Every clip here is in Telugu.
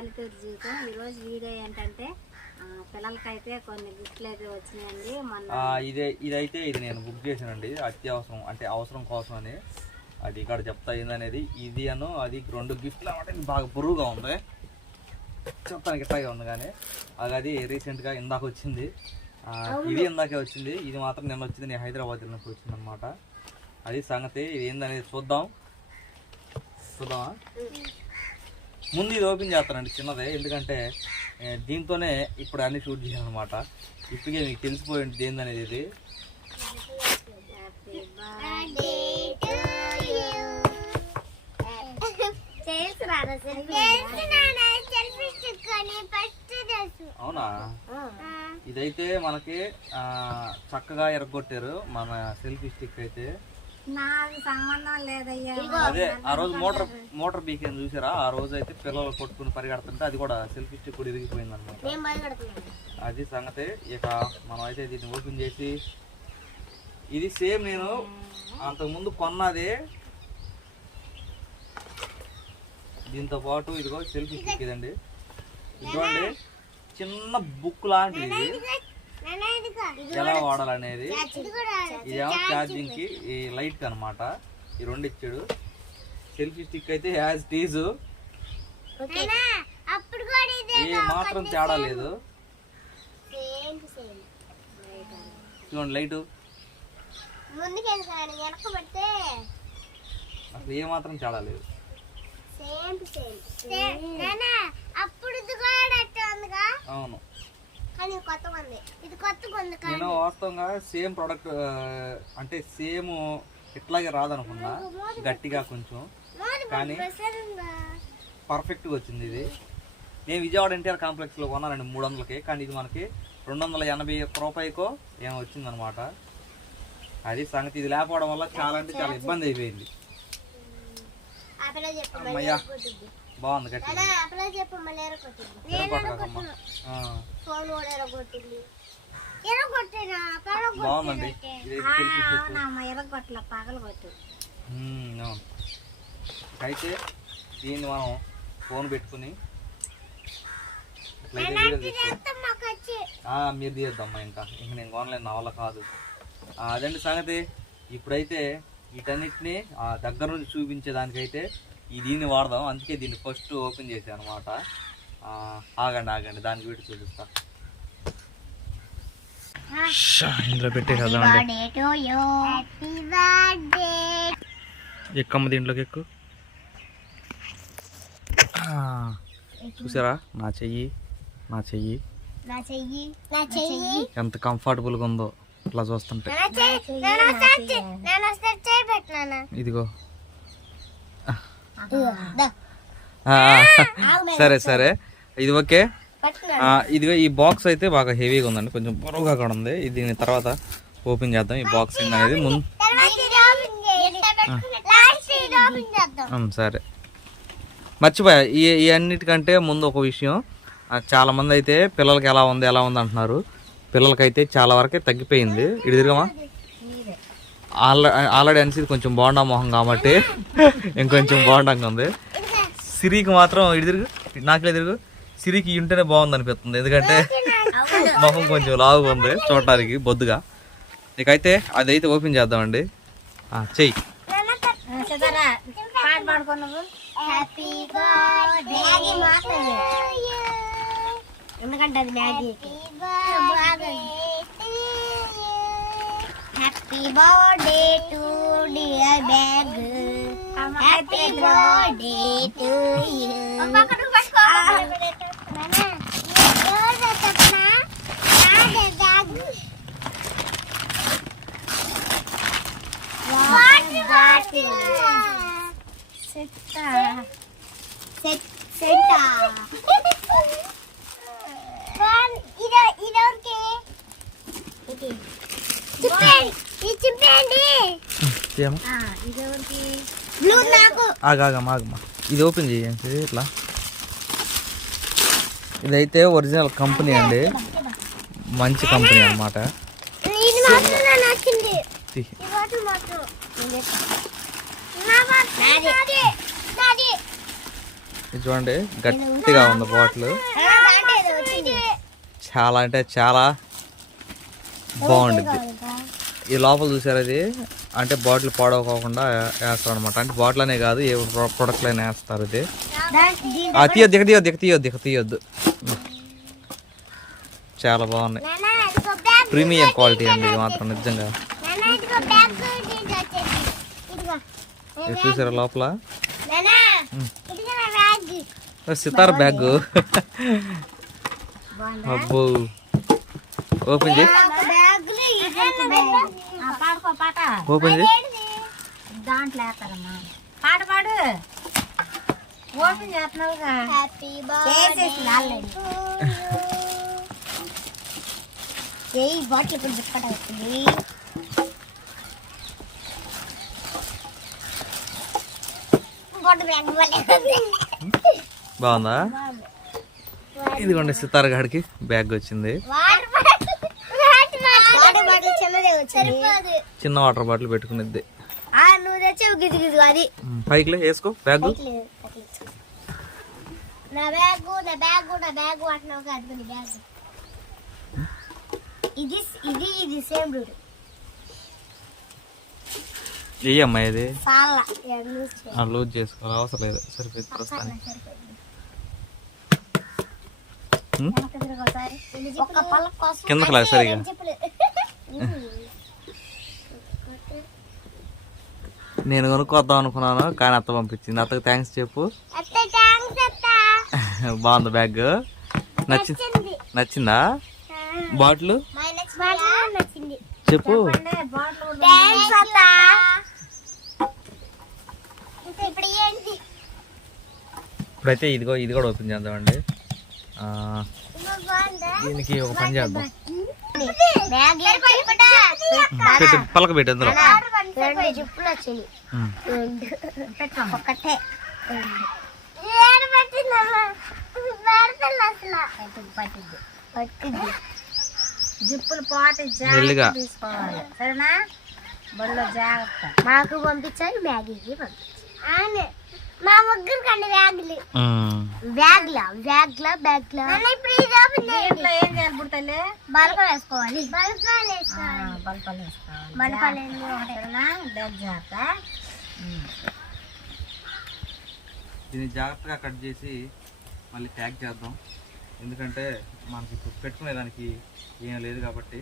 పల్లెటూరు జీవితం. ఈరోజు వీడియో ఏంటంటే పిల్లలకైతే కొన్ని గిఫ్ట్లు అయితే వచ్చినాయండి. మొన్న ఆ, ఇదే ఇదైతే ఇది నేను బుక్ చేశానండి. అత్యవసరం అంటే అవసరం కోసం అని. అది ఇక్కడ చెప్తా ఏందనేది ఇది అను అది రెండు గిఫ్ట్లు అన్నమాట బాగా బరువుగా ఉంది. చెప్తానికి ఇట్లాగే ఉంది కానీ అది అది రీసెంట్గా ఇందాక వచ్చింది. ఇది ఇందాకే వచ్చింది. ఇది మాత్రం నిన్న వచ్చింది. నేను హైదరాబాద్ వెళ్ళినప్పుడు వచ్చింది అనమాట అది సంగతి ఇది ఏందనేది చూద్దాం. చూద్దామా? ముందు ఇది ఓపెన్ చేస్తానండి చిన్నదే. ఎందుకంటే దీంతోనే ఇప్పుడు అన్ని షూట్ చేయాలన్నమాట ఇప్పటికే మీకు తెలిసిపోయింది ఏందనేది ఇది. అవునా? ఇదైతే మనకి చక్కగా ఎరగొట్టారు మన సెల్ఫీ స్టిక్ అయితే. నాకు సంబంధం లేదయ్యా. అదే ఆ రోజు మోటార్ మోటార్ బీకేన్ చూసారా? ఆ రోజు అయితే పిల్లలు కొట్టుకుని పరిగెడుతుంటే అది కూడా సెల్ఫీ స్టిక్ కూడా ఇరిగిపోయింది అనమాట అది సంగతి ఇక మనం అయితే దీన్ని ఓపెన్ చేసి ఇది సేమ్ నేను అంతకుముందు కొన్నది. దీంతో పాటు ఇదిగో సెల్ఫీ స్టిక్ ఇదండి. ఇదిగోండి చిన్న బుక్ లాంటిది ఎలా వాడాలనేది ఇదేమో ఛార్జింగ్కి ఈ లైట్కి అనమాట ఈ రెండు ఇచ్చాడు. సెల్ఫీ స్టిక్ అయితే యాజ్ టీజ్ ఏ మాత్రం తేడా లేదు. Same same. ఇదిగోండి లైట్. అసలు ఏ మాత్రం తేడా లేదు. Same same. నానా అప్పుడు ఇది కూడా అట్టే ఉందిగా అవును కానీ ఇది కొత్తగా ఉంది ఇది కొత్తగా ఉంది కానీ నేను వాస్తవంగా సేమ్ ప్రోడక్ట్ అంటే సేమ్ ఇట్లాగే రాదనుకున్నా. గట్టిగా కొంచెం. కానీ పర్ఫెక్ట్గా వచ్చింది ఇది. నేను విజయవాడ ఎన్టీఆర్ కాంప్లెక్స్లో కొన్నానండి మూడు వందలకి కానీ ఇది మనకి రెండు వందల ఎనభై ఒక్క రూపాయికో ఏమో వచ్చిందనమాట. అది సంగతి ఇది లేకపోవడం వల్ల చాలా అంటే చాలా ఇబ్బంది అయిపోయింది ఆ పిల్ల చెప్పు మళ్ళీ అమ్మయ్యా. బాగుంది బాగుందండి. అయితే దీన్ని మనం ఫోన్ పెట్టుకుని మీరు తీయద్దమ్మా ఇంకా. ఇంక నేను కొనలేను నా వల్ల కాదు. అదండి సంగతి. ఇప్పుడైతే వీటన్నిటిని ఆ దగ్గర నుంచి చూపించే దానికైతే ఈ దీన్ని వాడదాం. అందుకే దీన్ని ఫస్ట్ ఓపెన్ చేశాను అనమాట ఆగండి ఆగండి. దానికి వీటి చూపిస్తా. ఇందులో పెట్టేసేద్దామండి birthday to you happy birthday ఎక్కమ్మ దీంట్లోకి ఎక్కు. ఆ, చూసారా? నా చెయ్యి నా చెయ్యి. ఎంత కంఫర్టబుల్గా ఉందో. ఇట్లా చూస్తుంటే. ఇదిగో. సరే సరే. ఇది ఓకే. ఇదిగో ఈ బాక్స్ అయితే బాగా హెవీగా ఉందండి. కొంచెం బరువుగా కూడా ఉంది. ఇది దీని తర్వాత ఓపెన్ చేద్దాం. ఈ బాక్స్ అనేది ముందు సరే. మర్చిపోయా ఈ ఈ అన్నిటికంటే ముందు ఒక విషయం. ఆ, చాలా మంది అయితే పిల్లలకి ఎలా ఉంది ఎలా ఉంది అంటున్నారు. పిల్లలకైతే చాలా వరకే తగ్గిపోయింది. ఇటు తిరగమా? ఆల్రెడీ ఆల్రెడీ అనిసి కొంచెం బాగుండా మొహం కాబట్టి. ఇంకొంచెం బాగుండంగా ఉంది. సిరికి మాత్రం ఇటు తిరుగు. నాకులే తిరుగు. సిరికి ఉంటేనే బాగుంది అనిపిస్తుంది. ఎందుకంటే మొహం కొంచెం లావుగా ఉంది చూడటానికి బొద్దుగా. నీకైతే అదైతే ఓపెన్ చేద్దామండి. ఆ, చెయ్యి. హ్యాపీ ఎందుకంటే అది Maggi happy birthday to dear bag happy birthday to you చెప్పండి చేయమ్మా ఇది ఎవరికి బ్లూ నాకు. ఆగాగమ్మా ఆగమ్మా ఇది ఓపెన్ చేయండి ఇట్లా. ఇదైతే ఒరిజినల్ కంపెనీ అండి. మంచి కంపెనీ అన్నమాట. ఇది మాత్రం నాకు నచ్చింది. తీ. ఈ బాటిల్ మాత్రం. నాది. నాది. ఇది చూడండి గట్టిగా ఉంది బాటిల్. చాలా అంటే చాలా బాగుండిద్ది. ఈ లోపల చూసారు అది అంటే బాటిల్ పాడవకోకుండా వేస్తారు అనమాట అంటే బాటిల్ అనే కాదు ఏ ప్రొడక్ట్లు అయినా వేస్తారు ఇది. తీయొద్దు దిగ తీయొద్దు దిగ తీయొద్దు దిగ తీయొద్దు. చాలా బాగున్నాయి. ప్రీమియం క్వాలిటీ అండి ఇది మాత్రం నిజంగా. ఇది చూసారా లోపల? సితార్ బ్యాగ్. అబ్బో. ఓపెన్ చేయి. పాడుకో పాట ఓపెన్ దాంట్లో వేస్తారమ్మా. పాట పాడు. ఓపెన్ చేస్తున్నావుగా. చేసేసి బాటిల్ ఇప్పుడు దుప్పట అవుతుంది? బాగుందా? ఇదిగోండి సితార్ గాడికి బ్యాగ్ వచ్చింది వాటర్ బాటిల్ వాటర్ బాటిల్ చిన్నదే వచ్చింది సరిపోదు చిన్న వాటర్ బాటిల్ పెట్టుకునేది పైకి వేసుకో. బ్యాగ్? నా బ్యాగ్ ఇది ఇది ఇది సేమ్ లూజ్ చేసుకోవాలి. అవసరం లేదు. సరిపోయింది ప్రస్తుతానికి. సరిగా. నేను కొనుక్కొద్దాం అనుకున్నాను కానీ అత్త పంపించింది. అత్తకు థ్యాంక్స్ చెప్పు. అత్త థ్యాంక్స్ అత్త. బాగుంది బ్యాగ్ నచ్చి నచ్చింది. నచ్చిందా? బాటిల్? చెప్పు. ఇప్పుడైతే ఇదిగో ఇది కూడా ఓపెన్ చేద్దామండి. ఆ, ఇంకా బాగుందా? దీనికి ఒక పని చేద్దాం. పెట్టు పలక పెట్టు అందులో. రెండు. జిప్పులు వచ్చింది ఒకటే. జిప్పులు. జాగ్రత్త తీసుకోవాలి. సరేనా? జాగ్రత్త. మాకు పంపించారు మ్యాగీకి పంపించారు మా ముగ్గురు కండి బ్యాగులు. బ్యాగ్లా? బ్యాగ్లా? బ్యాగ్లా? ఇప్పుడు ఇది ఓపెన్ ఏం చేయాలి బుడతలే బల్పాలు వేసుకోవాలి. బల్పాలు వేసుకోవాలి. బల్పాలు వేసుకోవాలి. బల్పాలు బ్యాగ్ జాగ్రత్త. ఉమ్. దీన్ని జాగ్రత్తగా కట్ చేసి మళ్ళీ ప్యాక్ చేద్దాం. ఎందుకంటే మనకి ఇప్పుడు పెట్టుకునే దానికి ఏం లేదు కాబట్టి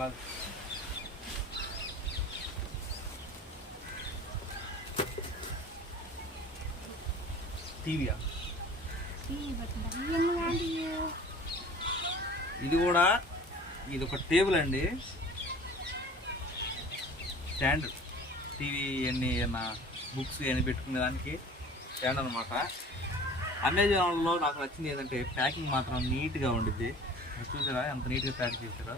లాగు. టీవీయా ఇది కూడా ఇది ఒక టేబుల్ అండి. స్టాండ్ టీవీ అన్ని ఏమన్నా బుక్స్ అన్ని పెట్టుకునే దానికి స్టాండ్ అనమాట అమెజాన్లో నాకు నచ్చింది ఏంటంటే ప్యాకింగ్ మాత్రం నీట్గా ఉండిద్ది. చూసారా? ఎంత నీట్గా ప్యాక్ చేశారో.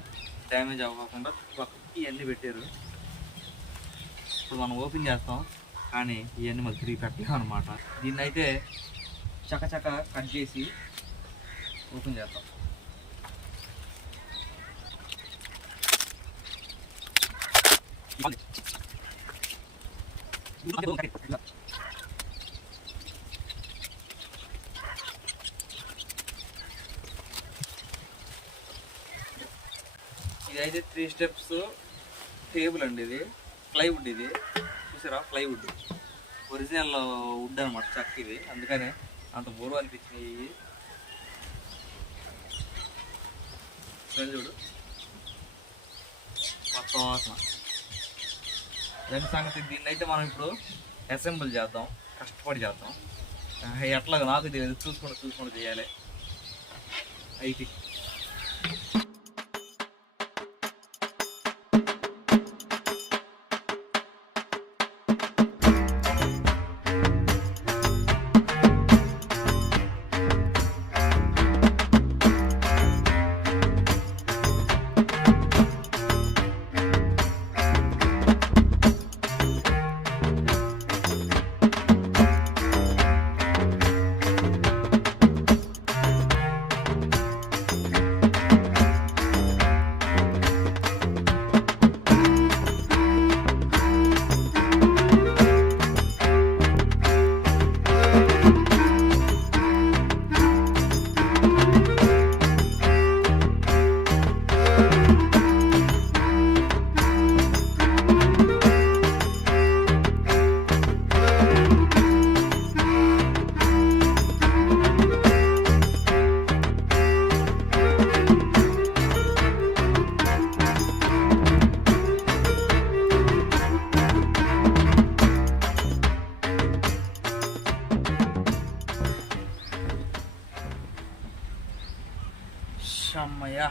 డ్యామేజ్ అవ్వకుండా చుట్టుపక్కలకి ఇవన్నీ పెట్టారు. ఇప్పుడు మనం ఓపెన్ చేస్తాం. కానీ ఇవన్నీ మాకు తిరిగి పెట్టలేము అనమాట దీన్ని అయితే చకచక కట్ చేసి ఓపెన్ చేస్తాం. ఇది అయితే త్రీ స్టెప్స్ టేబుల్ అండి ఇది. ప్లైవుడ్ ఇది. చూసారా? ప్లైవుడ్ ఒరిజినల్ వుడ్ అనమాట చక్క ఇది. అందుకనే అంత బోరు అనిపించినాయి చూడు. మొత్తం వాసన. దాని సంగతి దీన్ని అయితే మనం ఇప్పుడు అసెంబుల్ చేద్దాం. కష్టపడి చేద్దాం. ఎట్లాగో నాకు తెలియదు. చూసుకుంటూ చూసుకుంటూ చేయాలి. అయితే అమ్మయ్యా.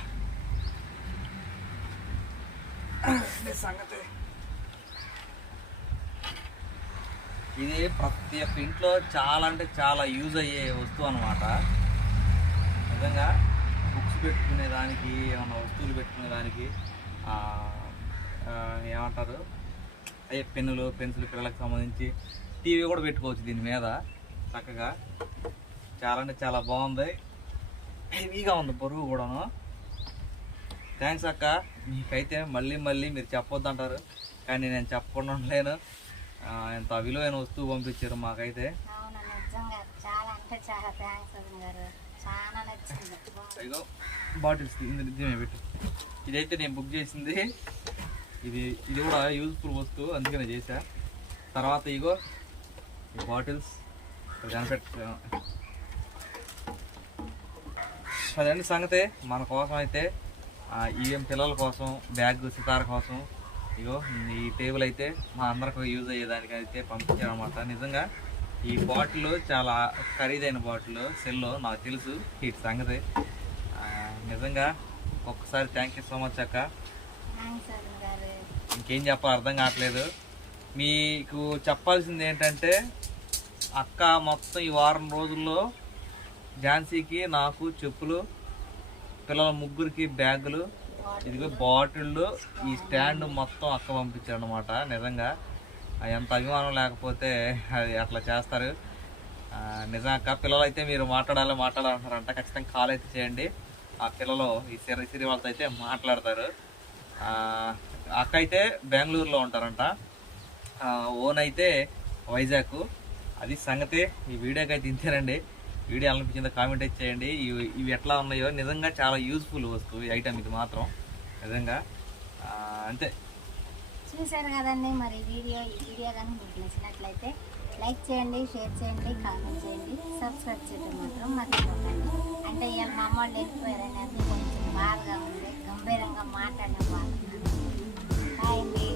ఇది సంగతి? ఇది ప్రతి ఒక్క ఇంట్లో చాలా అంటే చాలా యూజ్ అయ్యే వస్తువు అనమాట నిజంగా బుక్స్ పెట్టుకునే దానికి ఏమన్నా వస్తువులు పెట్టుకునే దానికి ఏమంటారు? అయ్యే పెన్నులు పెన్సిల్ పిల్లలకు సంబంధించి టీవీ కూడా పెట్టుకోవచ్చు దీని మీద. చక్కగా చాలా అంటే చాలా బాగుంది. హెవీగా ఉంది బరువు కూడాను. థ్యాంక్స్ అక్క. మీకైతే మళ్ళీ మళ్ళీ మీరు చెప్పొద్దు అంటారు కానీ నేను చెప్పకుండా ఉండలేను. ఎంత విలువైన వస్తువు పంపించారు మాకైతే. ఇగో బాటిల్స్ ఇందులో దీని పెట్టు. ఇదైతే నేను బుక్ చేసింది. ఇది ఇది కూడా యూజ్ఫుల్ వస్తువు. అందుకనే చేశా. తర్వాత ఇగో ఈ బాటిల్స్ ఇక్కడ కనిపెట్ట అదండి సంగతి. మన కోసం అయితే ఈఎం పిల్లల కోసం బ్యాగ్ సితార కోసం ఇగో ఈ టేబుల్ అయితే మా అందరికి యూజ్ అయ్యేదానికి అయితే పంపించారనమాట నిజంగా ఈ బాటిల్ చాలా ఖరీదైన బాటిల్ సెల్లో నాకు తెలుసు ఈ సంగతి. నిజంగా ఒక్కసారి థ్యాంక్ యూ సో మచ్ అక్క. ఇంకేం చెప్పాలో అర్థం కావట్లేదు. మీకు చెప్పాల్సింది ఏంటంటే అక్క మొత్తం ఈ వారం రోజుల్లో ఝాన్సీకి నాకు చెప్పులు పిల్లల ముగ్గురికి బ్యాగులు ఇదిగో బాటిళ్ళు ఈ స్టాండ్ మొత్తం అక్క పంపించారు అనమాట నిజంగా ఎంత అభిమానం లేకపోతే అది అట్లా చేస్తారు. నిజం అక్క పిల్లలు అయితే మీరు మాట్లాడాలి మాట్లాడాలంటారంట ఖచ్చితంగా కాల్ అయితే చేయండి. ఆ పిల్లలు ఈ సిరి సిరి వాళ్ళతో అయితే మాట్లాడతారు. అక్క అయితే బెంగళూరులో ఉంటారంట. ఓన్ అయితే వైజాగ్. అది సంగతి ఈ వీడియోకి అయితే ఇంతేనండి. వీడియో అనిపించిందో కామెంట్ చేయండి. ఇవి ఇవి ఎట్లా ఉన్నాయో నిజంగా చాలా యూస్ఫుల్ వస్తువు. ఈ ఐటమ్ ఇది మాత్రం. నిజంగా అంతే. చూశారు కదండి మరి వీడియో ఈ వీడియో కానీ మీకు నచ్చినట్లయితే లైక్ చేయండి షేర్ చేయండి కామెంట్ చేయండి. సబ్స్క్రైబ్ చేయడం మాత్రం మర్చిపోకండి. అంటే ఇవాళ మా అమ్మ వాళ్ళు వెళ్ళిపోయారని అది కొంచెం బాధగా ఉంది గంభీరంగా మాట్లాడిన వాళ్ళు అండి.